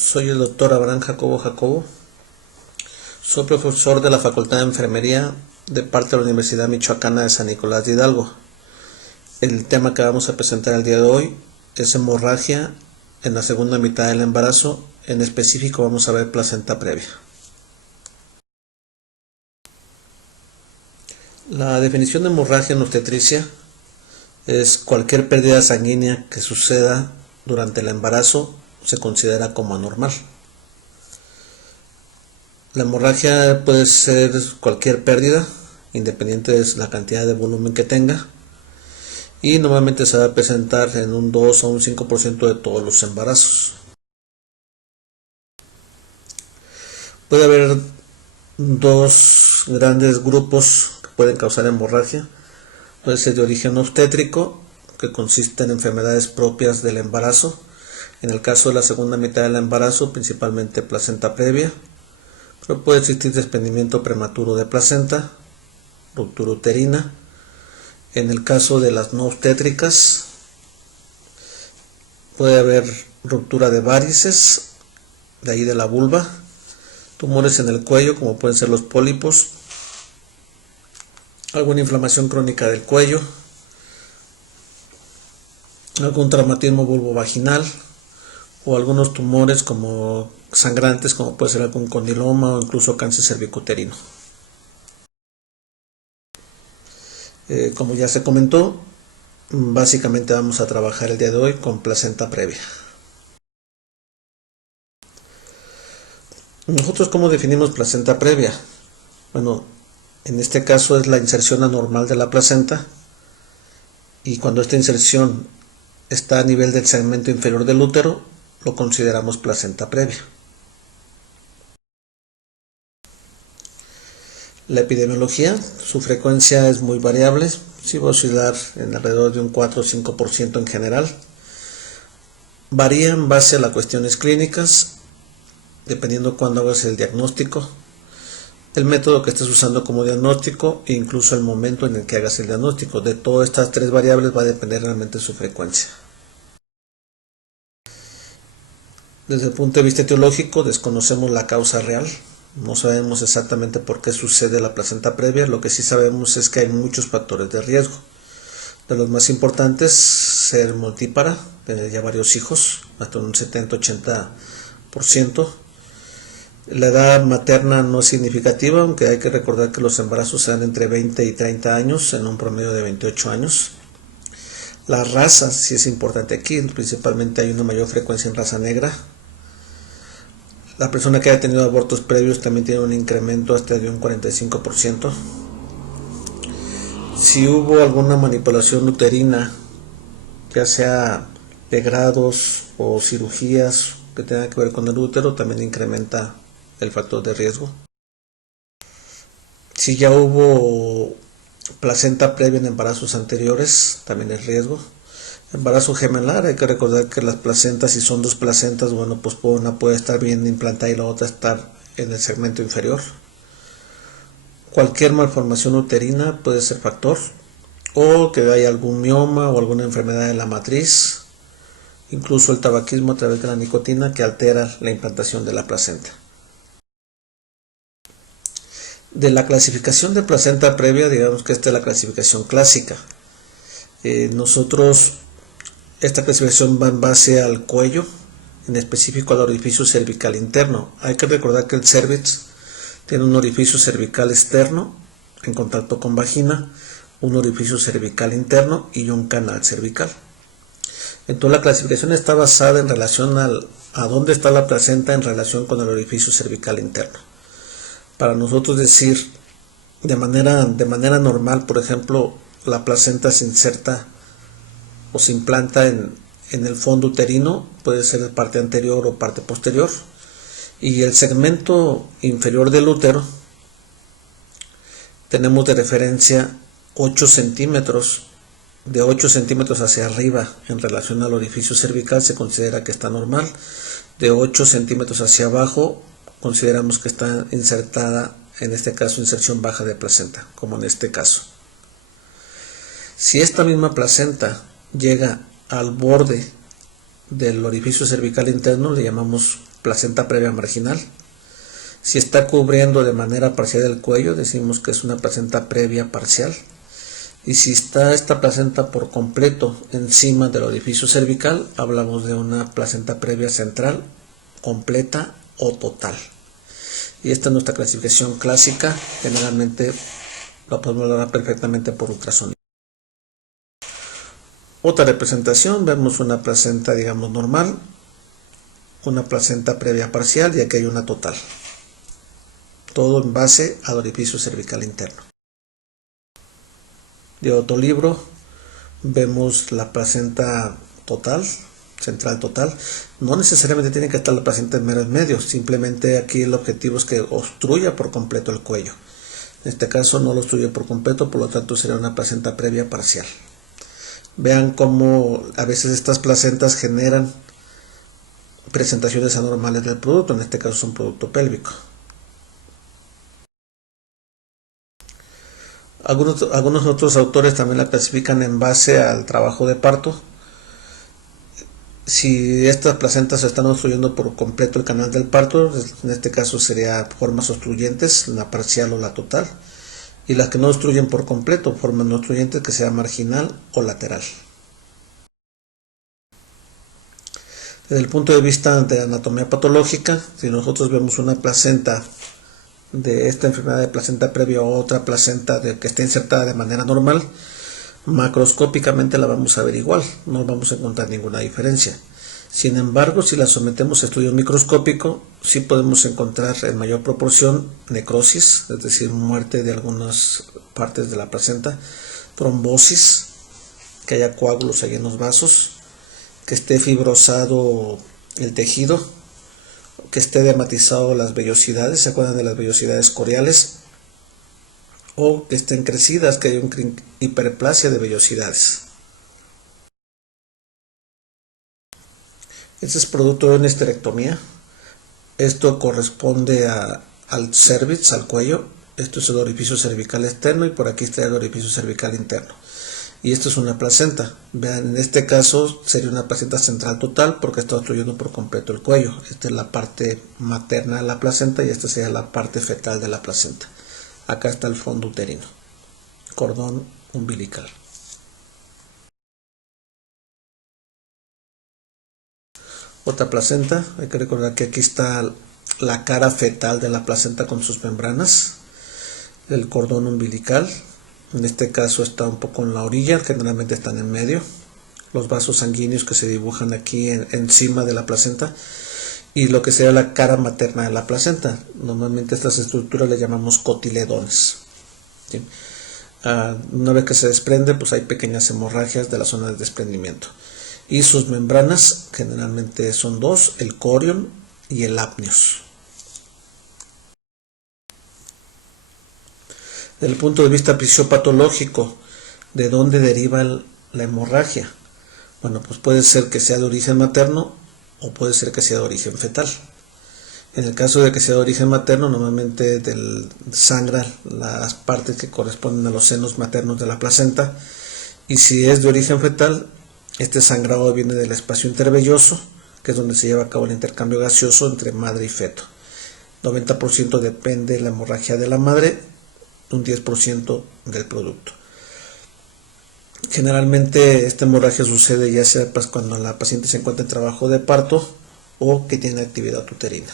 Soy el doctor Abraham Jacobo Jacobo. Soy profesor de la Facultad de Enfermería de parte de la Universidad Michoacana de San Nicolás de Hidalgo. El tema que vamos a presentar el día de hoy es hemorragia en la segunda mitad del embarazo. En específico vamos a ver placenta previa. La definición de hemorragia en obstetricia es cualquier pérdida sanguínea que suceda durante el embarazo se considera como anormal. La hemorragia puede ser cualquier pérdida, independiente de la cantidad de volumen que tenga, y normalmente se va a presentar en un 2 o un 5% de todos los embarazos. Puede haber dos grandes grupos que pueden causar hemorragia. Puede ser de origen obstétrico, que consiste en enfermedades propias del embarazo. En el caso de la segunda mitad del embarazo, principalmente placenta previa, pero puede existir desprendimiento prematuro de placenta, ruptura uterina. En el caso de las no obstétricas, puede haber ruptura de varices, de ahí de la vulva, tumores en el cuello, como pueden ser los pólipos, alguna inflamación crónica del cuello, algún traumatismo vulvovaginal o algunos tumores como sangrantes, como puede ser algún condiloma o incluso cáncer cervicuterino. Como ya se comentó, básicamente vamos a trabajar el día de hoy con placenta previa. ¿Nosotros cómo definimos placenta previa? Bueno, en este caso es la inserción anormal de la placenta, y cuando esta inserción está a nivel del segmento inferior del útero, lo consideramos placenta previa. La epidemiología, su frecuencia es muy variable, sí va a oscilar en alrededor de un 4 o 5% en general. Varía en base a las cuestiones clínicas, dependiendo cuándo hagas el diagnóstico, el método que estés usando como diagnóstico e incluso el momento en el que hagas el diagnóstico. De todas estas tres variables va a depender realmente su frecuencia. Desde el punto de vista etiológico, desconocemos la causa real. No sabemos exactamente por qué sucede la placenta previa. Lo que sí sabemos es que hay muchos factores de riesgo. De los más importantes, ser multípara, tener ya varios hijos, hasta un 70-80%. La edad materna no es significativa, aunque hay que recordar que los embarazos se dan entre 20 y 30 años, en un promedio de 28 años. La raza sí es importante aquí, principalmente hay una mayor frecuencia en raza negra. La persona que haya tenido abortos previos también tiene un incremento hasta de un 45%. Si hubo alguna manipulación uterina, ya sea de grados o cirugías que tengan que ver con el útero, también incrementa el factor de riesgo. Si ya hubo placenta previa en embarazos anteriores, también es riesgo. Embarazo gemelar, hay que recordar que las placentas, si son dos placentas, bueno, pues una puede estar bien implantada y la otra estar en el segmento inferior. Cualquier malformación uterina puede ser factor, o que haya algún mioma o alguna enfermedad de la matriz, incluso el tabaquismo a través de la nicotina que altera la implantación de la placenta. De la clasificación de placenta previa, digamos que esta es la clasificación clásica. Esta clasificación va en base al cuello, en específico al orificio cervical interno. Hay que recordar que el cérvix tiene un orificio cervical externo en contacto con vagina, un orificio cervical interno y un canal cervical. Entonces la clasificación está basada en relación a dónde está la placenta en relación con el orificio cervical interno. Para nosotros decir de manera normal, por ejemplo, la placenta se inserta o se implanta en el fondo uterino, puede ser de parte anterior o parte posterior, y el segmento inferior del útero tenemos de referencia 8 centímetros. De 8 centímetros hacia arriba en relación al orificio cervical se considera que está normal. De 8 centímetros hacia abajo consideramos que está insertada, en este caso inserción baja de placenta, como en este caso. Si esta misma placenta llega al borde del orificio cervical interno, le llamamos placenta previa marginal. Si está cubriendo de manera parcial el cuello, decimos que es una placenta previa parcial. Y si está esta placenta por completo encima del orificio cervical, hablamos de una placenta previa central, completa o total. Y esta es nuestra clasificación clásica. Generalmente la podemos lograr perfectamente por ultrasonido. Otra representación, vemos una placenta, digamos, normal, una placenta previa parcial y aquí hay una total. Todo en base al orificio cervical interno. De otro libro, vemos la placenta total, central total. No necesariamente tiene que estar la placenta en mero en medio, simplemente aquí el objetivo es que obstruya por completo el cuello. En este caso no lo obstruye por completo, por lo tanto sería una placenta previa parcial. Vean cómo a veces estas placentas generan presentaciones anormales del producto, en este caso es un producto pélvico. Algunos otros autores también la clasifican en base al trabajo de parto. Si estas placentas están obstruyendo por completo el canal del parto, en este caso sería formas obstruyentes, la parcial o la total. Y las que no obstruyen por completo, formas no obstruyentes, que sea marginal o lateral. Desde el punto de vista de anatomía patológica, si nosotros vemos una placenta de esta enfermedad de placenta previa o otra placenta que esté insertada de manera normal, macroscópicamente la vamos a ver igual, no vamos a encontrar ninguna diferencia. Sin embargo, si la sometemos a estudio microscópico, sí podemos encontrar en mayor proporción necrosis, es decir, muerte de algunas partes de la placenta, trombosis, que haya coágulos ahí en los vasos, que esté fibrosado el tejido, que esté dermatizado las vellosidades, ¿se acuerdan de las vellosidades coriales? O que estén crecidas, que haya una hiperplasia de vellosidades. Este es producto de una histerectomía. Esto corresponde al cervix, al cuello. Esto es el orificio cervical externo y por aquí está el orificio cervical interno. Y esto es una placenta. Vean, en este caso sería una placenta central total porque está obstruyendo por completo el cuello. Esta es la parte materna de la placenta y esta sería la parte fetal de la placenta. Acá está el fondo uterino, cordón umbilical. Otra placenta, hay que recordar que aquí está la cara fetal de la placenta con sus membranas, el cordón umbilical. En este caso está un poco en la orilla, generalmente están en medio. Los vasos sanguíneos que se dibujan aquí encima de la placenta. Y lo que sería la cara materna de la placenta. Normalmente estas estructuras le llamamos cotiledones. ¿Sí? Una vez que se desprende, pues hay pequeñas hemorragias de la zona de desprendimiento. Y sus membranas generalmente son dos, el corion y el apnios. Desde el punto de vista fisiopatológico, ¿de dónde deriva la hemorragia? Bueno, pues puede ser que sea de origen materno o puede ser que sea de origen fetal. En el caso de que sea de origen materno, normalmente sangra las partes que corresponden a los senos maternos de la placenta. Y si es de origen fetal, este sangrado viene del espacio intervelloso, que es donde se lleva a cabo el intercambio gaseoso entre madre y feto. 90% depende de la hemorragia de la madre, un 10% del producto. Generalmente esta hemorragia sucede ya sea cuando la paciente se encuentra en trabajo de parto o que tiene actividad uterina.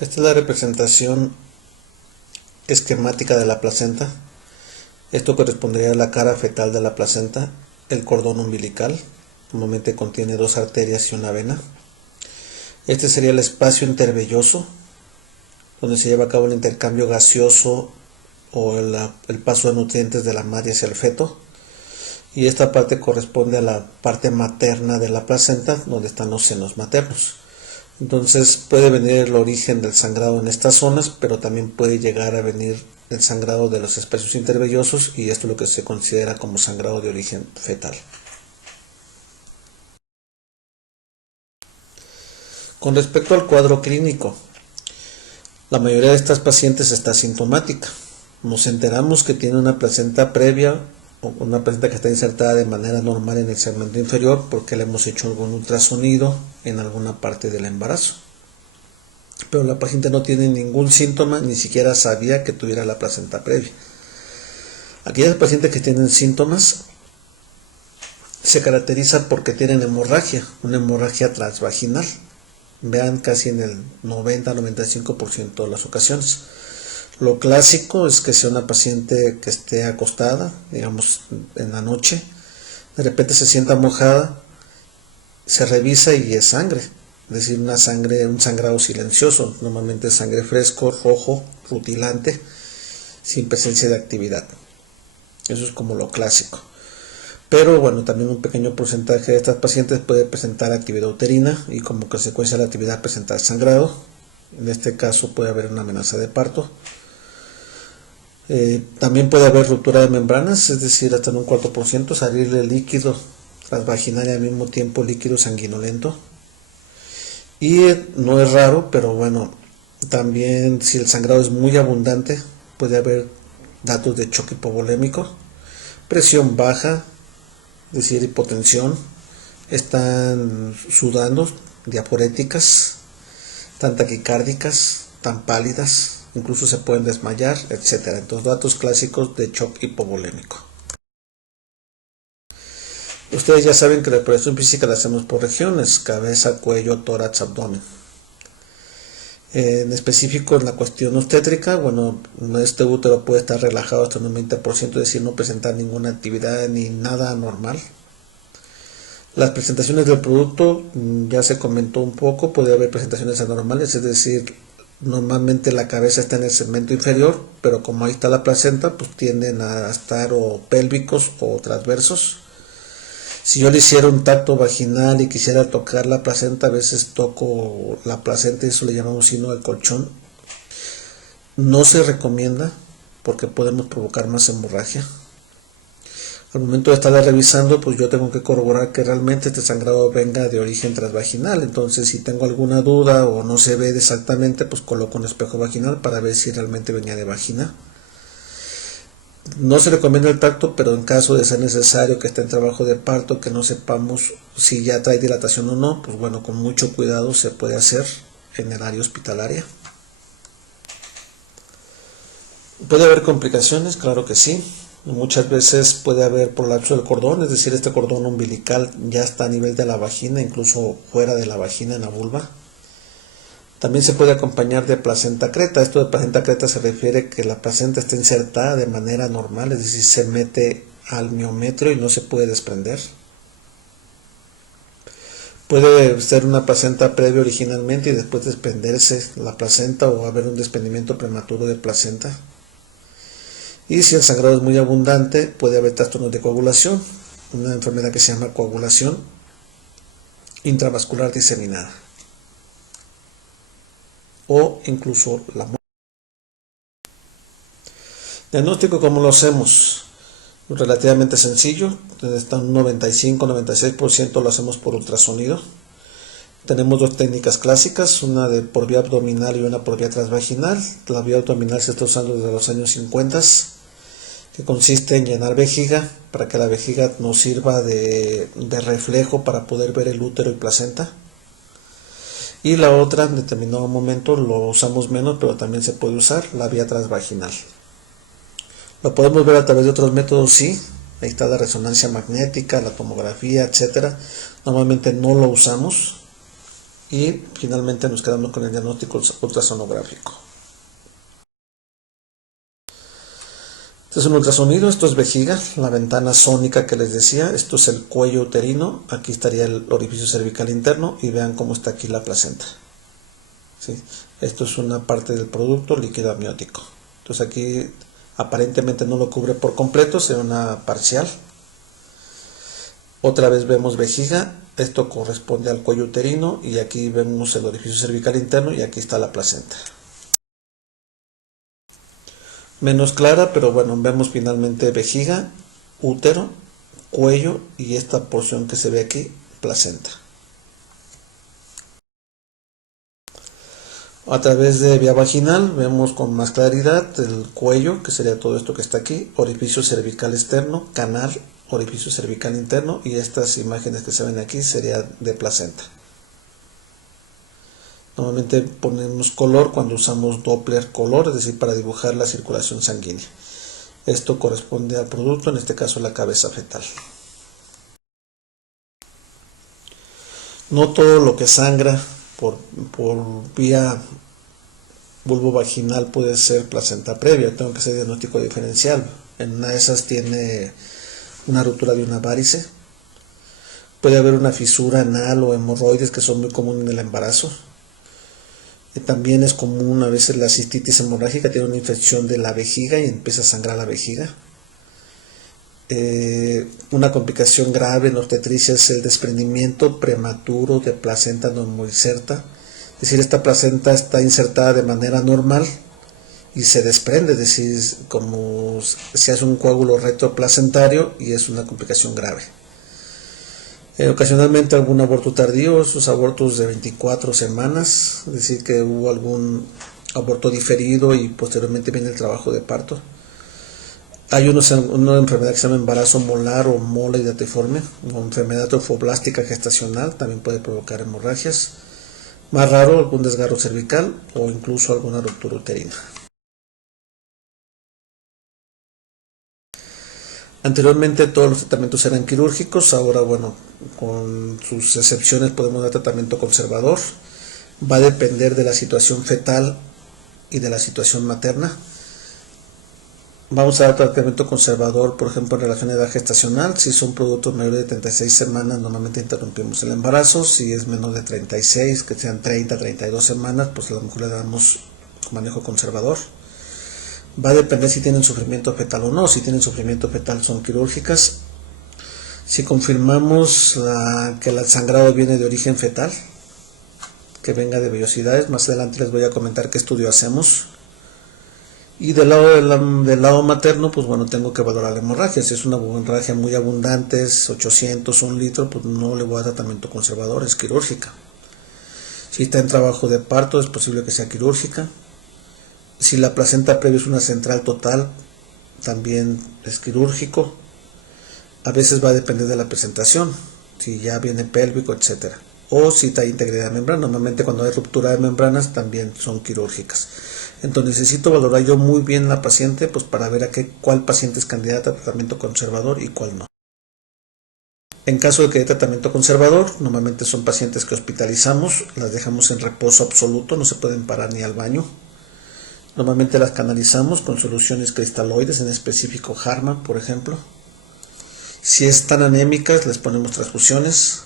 Esta es la representación esquemática de la placenta. Esto correspondería a la cara fetal de la placenta, el cordón umbilical, normalmente contiene 2 arterias y una vena. Este sería el espacio intervelloso, donde se lleva a cabo el intercambio gaseoso o el paso de nutrientes de la madre hacia el feto. Y esta parte corresponde a la parte materna de la placenta, donde están los senos maternos. Entonces puede venir el origen del sangrado en estas zonas, pero también puede llegar a venir el sangrado de los espacios intervellosos y esto es lo que se considera como sangrado de origen fetal. Con respecto al cuadro clínico, la mayoría de estas pacientes está asintomática. Nos enteramos que tiene una placenta previa una placenta que está insertada de manera normal en el segmento inferior porque le hemos hecho algún ultrasonido en alguna parte del embarazo. Pero la paciente no tiene ningún síntoma, ni siquiera sabía que tuviera la placenta previa. Aquellas pacientes que tienen síntomas se caracteriza porque tienen hemorragia, una hemorragia transvaginal. Vean, casi en el 90-95% de las ocasiones. Lo clásico es que sea una paciente que esté acostada, digamos en la noche, de repente se sienta mojada, se revisa y es sangre, es decir, un sangrado silencioso, normalmente es sangre fresco, rojo, rutilante, sin presencia de actividad. Eso es como lo clásico. Pero bueno, también un pequeño porcentaje de estas pacientes puede presentar actividad uterina y como consecuencia de la actividad presentar sangrado. En este caso puede haber una amenaza de parto. También puede haber ruptura de membranas, es decir, hasta en un 4%, salirle líquido transvaginal y al mismo tiempo líquido sanguinolento. Y no es raro, pero bueno, también si el sangrado es muy abundante, puede haber datos de choque hipovolémico, presión baja, es decir, hipotensión, están sudando, diaporéticas, tan taquicárdicas, tan pálidas, incluso se pueden desmayar, etc. Entonces, datos clásicos de shock hipovolémico. Ustedes ya saben que la exploración física la hacemos por regiones: cabeza, cuello, tórax, abdomen. En específico en la cuestión obstétrica, bueno, este útero puede estar relajado hasta un 90%, es decir, no presentar ninguna actividad ni nada anormal. Las presentaciones del producto, ya se comentó un poco, puede haber presentaciones anormales, es decir, normalmente la cabeza está en el segmento inferior, pero como ahí está la placenta, pues tienden a estar o pélvicos o transversos. Si yo le hiciera un tacto vaginal y quisiera tocar la placenta, a veces toco la placenta y eso le llamamos signo del colchón. No se recomienda porque podemos provocar más hemorragia. Al momento de estarla revisando, pues yo tengo que corroborar que realmente este sangrado venga de origen transvaginal. Entonces, si tengo alguna duda o no se ve exactamente, pues coloco un espejo vaginal para ver si realmente venía de vagina. No se recomienda el tacto, pero en caso de ser necesario que esté en trabajo de parto, que no sepamos si ya trae dilatación o no, pues bueno, con mucho cuidado se puede hacer en el área hospitalaria. ¿Puede haber complicaciones? Claro que sí. Muchas veces puede haber prolapso del cordón, es decir, este cordón umbilical ya está a nivel de la vagina, incluso fuera de la vagina, en la vulva. También se puede acompañar de placenta creta. Esto de placenta creta se refiere que la placenta está insertada de manera normal, es decir, se mete al miometrio y no se puede desprender. Puede ser una placenta previa originalmente y después desprenderse la placenta o haber un desprendimiento prematuro de placenta. Y si el sangrado es muy abundante, puede haber trastornos de coagulación, una enfermedad que se llama coagulación intravascular diseminada, o incluso la muerte. Diagnóstico, ¿cómo lo hacemos? Relativamente sencillo, está un 95-96% lo hacemos por ultrasonido. Tenemos dos técnicas clásicas, una por vía abdominal y una por vía transvaginal. La vía abdominal se está usando desde los años 50, que consiste en llenar vejiga para que la vejiga nos sirva de reflejo para poder ver el útero y placenta. Y la otra, en determinado momento, lo usamos menos, pero también se puede usar, la vía transvaginal. Lo podemos ver a través de otros métodos, sí. Ahí está la resonancia magnética, la tomografía, etcétera. Normalmente no lo usamos. Y finalmente nos quedamos con el diagnóstico ultrasonográfico. Este es un ultrasonido, esto es vejiga, la ventana sónica que les decía, esto es el cuello uterino, aquí estaría el orificio cervical interno y vean cómo está aquí la placenta. ¿Sí? Esto es una parte del producto líquido amniótico. Entonces aquí aparentemente no lo cubre por completo, será una parcial. Otra vez vemos vejiga, esto corresponde al cuello uterino y aquí vemos el orificio cervical interno y aquí está la placenta. Menos clara, pero bueno, vemos finalmente vejiga, útero, cuello y esta porción que se ve aquí, placenta. A través de vía vaginal vemos con más claridad el cuello, que sería todo esto que está aquí, orificio cervical externo, canal, orificio cervical interno, y estas imágenes que se ven aquí serían de placenta. Normalmente ponemos color cuando usamos Doppler color, es decir, para dibujar la circulación sanguínea. Esto corresponde al producto, en este caso la cabeza fetal. No todo lo que sangra por vía vulvovaginal puede ser placenta previa, tengo que hacer diagnóstico diferencial. En una de esas tiene una ruptura de una varice, puede haber una fisura anal o hemorroides que son muy comunes en el embarazo. También es común a veces la cistitis hemorrágica, tiene una infección de la vejiga y empieza a sangrar la vejiga. Una complicación grave en obstetricia es el desprendimiento prematuro de placenta no muy inserta. Es decir, esta placenta está insertada de manera normal y se desprende, es decir, como se hace un coágulo retroplacentario y es una complicación grave. Ocasionalmente algún aborto tardío, esos abortos de 24 semanas, es decir, que hubo algún aborto diferido y posteriormente viene el trabajo de parto. Hay una enfermedad que se llama embarazo molar o mola hidatiforme, o enfermedad trofoblástica gestacional, también puede provocar hemorragias. Más raro, algún desgarro cervical o incluso alguna ruptura uterina. Anteriormente todos los tratamientos eran quirúrgicos, ahora bueno, con sus excepciones podemos dar tratamiento conservador. Va a depender de la situación fetal y de la situación materna. Vamos a dar tratamiento conservador, por ejemplo, en relación a edad gestacional. Si son productos mayores de 36 semanas, normalmente interrumpimos el embarazo. Si es menor de 36, que sean 30, 32 semanas, pues a lo mejor le damos manejo conservador. Va a depender si tienen sufrimiento fetal o no. Si tienen sufrimiento fetal son quirúrgicas. Si confirmamos que el sangrado viene de origen fetal, que venga de vellosidades, más adelante les voy a comentar qué estudio hacemos. Y del lado materno, pues bueno, tengo que valorar la hemorragia. Si es una hemorragia muy abundante, es 800, 1 litro, pues no le voy a dar tratamiento conservador, es quirúrgica. Si está en trabajo de parto, es posible que sea quirúrgica. Si la placenta previa es una central total, también es quirúrgico. A veces va a depender de la presentación, si ya viene pélvico, etcétera. O si está integridad de membrana. Normalmente cuando hay ruptura de membranas también son quirúrgicas. Entonces necesito valorar yo muy bien la paciente, pues para ver cuál paciente es candidata a tratamiento conservador y cuál no. En caso de que haya tratamiento conservador, normalmente son pacientes que hospitalizamos, las dejamos en reposo absoluto, no se pueden parar ni al baño. Normalmente las canalizamos con soluciones cristaloides, en específico Harman, por ejemplo. Si están anémicas, les ponemos transfusiones.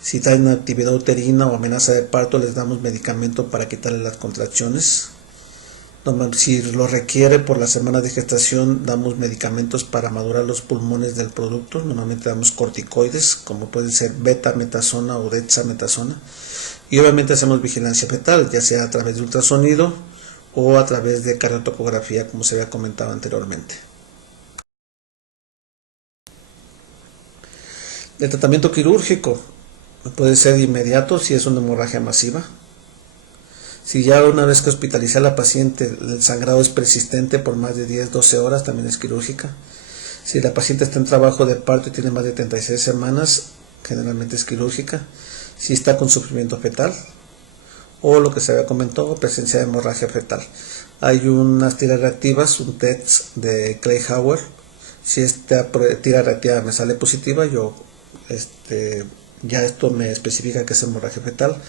Si tienen actividad uterina o amenaza de parto, les damos medicamento para quitarle las contracciones. Si lo requiere por la semana de gestación, damos medicamentos para madurar los pulmones del producto. Normalmente damos corticoides, como pueden ser betametasona o dexametasona. Y obviamente hacemos vigilancia fetal, ya sea a través de ultrasonido o a través de cardiotocografía, como se había comentado anteriormente. El tratamiento quirúrgico puede ser de inmediato si es una hemorragia masiva. Si ya una vez que hospitaliza a la paciente el sangrado es persistente por más de 10-12 horas, también es quirúrgica. Si la paciente está en trabajo de parto y tiene más de 36 semanas, generalmente es quirúrgica. Si está con sufrimiento fetal o lo que se había comentado, presencia de hemorragia fetal. Hay unas tiras reactivas, un test de Clay-Hauer. Si esta tira reactiva me sale positiva, ya esto me especifica que es hemorragia fetal.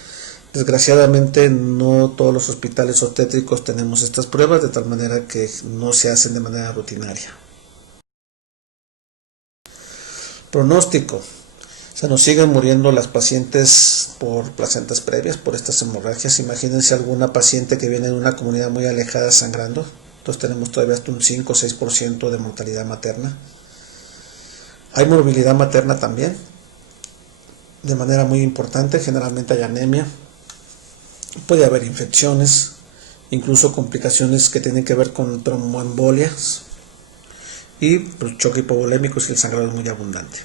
Desgraciadamente no todos los hospitales obstétricos tenemos estas pruebas, de tal manera que no se hacen de manera rutinaria. Pronóstico. Se nos siguen muriendo las pacientes por placentas previas, por estas hemorragias. Imagínense alguna paciente que viene de una comunidad muy alejada sangrando. Entonces tenemos todavía hasta un 5 o 6% de mortalidad materna. Hay morbilidad materna también, de manera muy importante. Generalmente hay anemia. Puede haber infecciones, incluso complicaciones que tienen que ver con tromboembolias y choque hipovolémico si el sangrado es muy abundante.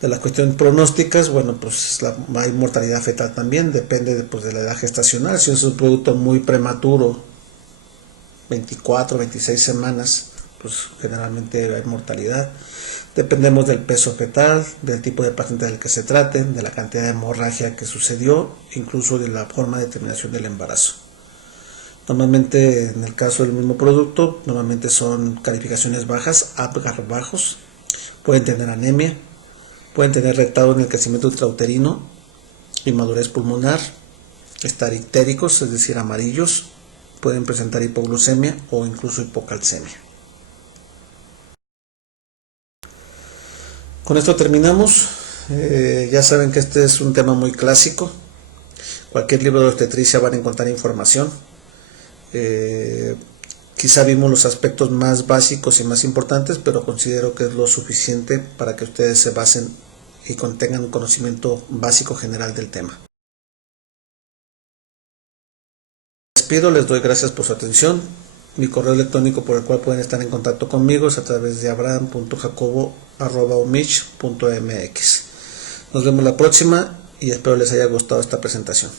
De las cuestiones pronósticas, bueno, pues hay mortalidad fetal también, depende de la edad gestacional. Si es un producto muy prematuro, 24, 26 semanas, pues generalmente hay mortalidad. Dependemos del peso fetal, del tipo de paciente del que se trate, de la cantidad de hemorragia que sucedió, incluso de la forma de terminación del embarazo. Normalmente, en el caso del mismo producto, normalmente son calificaciones bajas, Apgar bajos, pueden tener anemia, pueden tener retardo en el crecimiento intrauterino, inmadurez pulmonar, estar ictéricos, es decir, amarillos, pueden presentar hipoglucemia o incluso hipocalcemia. Con esto terminamos. Ya saben que este es un tema muy clásico. Cualquier libro de obstetricia van a encontrar información. Quizá vimos los aspectos más básicos y más importantes, pero considero que es lo suficiente para que ustedes se basen y tengan un conocimiento básico general del tema. Les pido, les doy gracias por su atención. Mi correo electrónico por el cual pueden estar en contacto conmigo es a través de abraham.jacobo@umich.mx. Nos vemos la próxima y espero les haya gustado esta presentación.